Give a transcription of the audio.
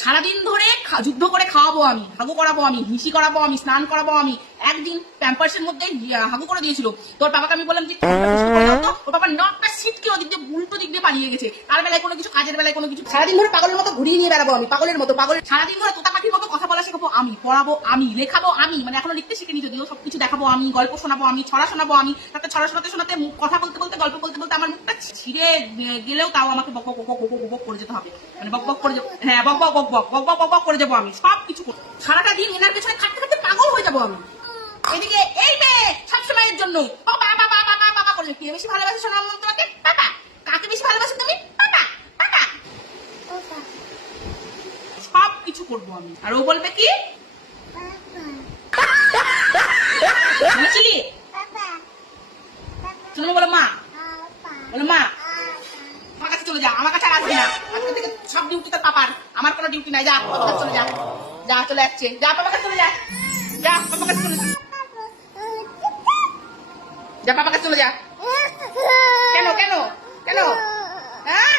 সারাদিন ধরে যুদ্ধ করে খাওয়াবো আমি, হাগু করাবো আমি, হিসি করাবো আমি, স্নান করাবো আমি। একদিন প্যাম্পার্সের মধ্যে হাগু করে দিয়েছিল। তোর বাবাকে আমি বললাম যে ওর বাবা নটটা সিটকে ওদিক দিয়ে উল্টো দিক দিয়ে পালিয়ে গেছে। তার বেলায় কোনো কিছু, কাজের বেলায় কোনো কিছু। সারাদিন ধরে পাগলের মতো ঘুরিয়ে নিয়ে বেড়াবো আমি, পাগলের মতো। সারাদিন ধরে তোতা পাখির মতো কথা বলা শেখাবো আমি, পড়াবো আমি, লেখাবো আমি, মানে এখনো লিখতে শিখিনি যদিও, সবকিছু দেখাবো আমি, গল্প শোনাবো আমি, ছড়া শোনাবো আমি। তাতে ছড়া শোনাতে শোনাতে কথা বলতে বলতে, গল্প বলতে বলতে আমার মুখটা ছিঁড়ে গেলেও তাও আমাকে বক বক বক বক বক করে যেতে হবে, মানে বক বক করে হ্যাঁ বক বক বক বক বক বক বক করে যাবো আমি, সব কিছু সারাটা দিন এনার পেছনে খাটতে খাটতে পাগল হয়ে যাবো আমি। এদিকে এই মেয়ে সবসময়ের জন্য বাবা বাবা বাবা বাবা করে, কে বেশি ভালোবাসে শোনা তোমাকে? বাবা। কাকে বেশি ভালোবাসো তুমি? বাবা বাবা। সব কিছু করবো আমি, আর ও বলবে কি শুনেছিলি? শুনবো বলো মা, বলো মা। আমার কাছে চলে যা, আমার কাছে আর আসবি না। আজকে থেকে সব ডিউটি তোর পাপার, আমার কোনো ডিউটি নাই। যা পাপার কাছে চলে যা, যা চলে যাচ্ছে, যা পাপার কাছে চলে যা, যা পাপার কাছে চলে যা, যা পাপার কাছে চলে যা। কেন কেন কেন? হ্যাঁ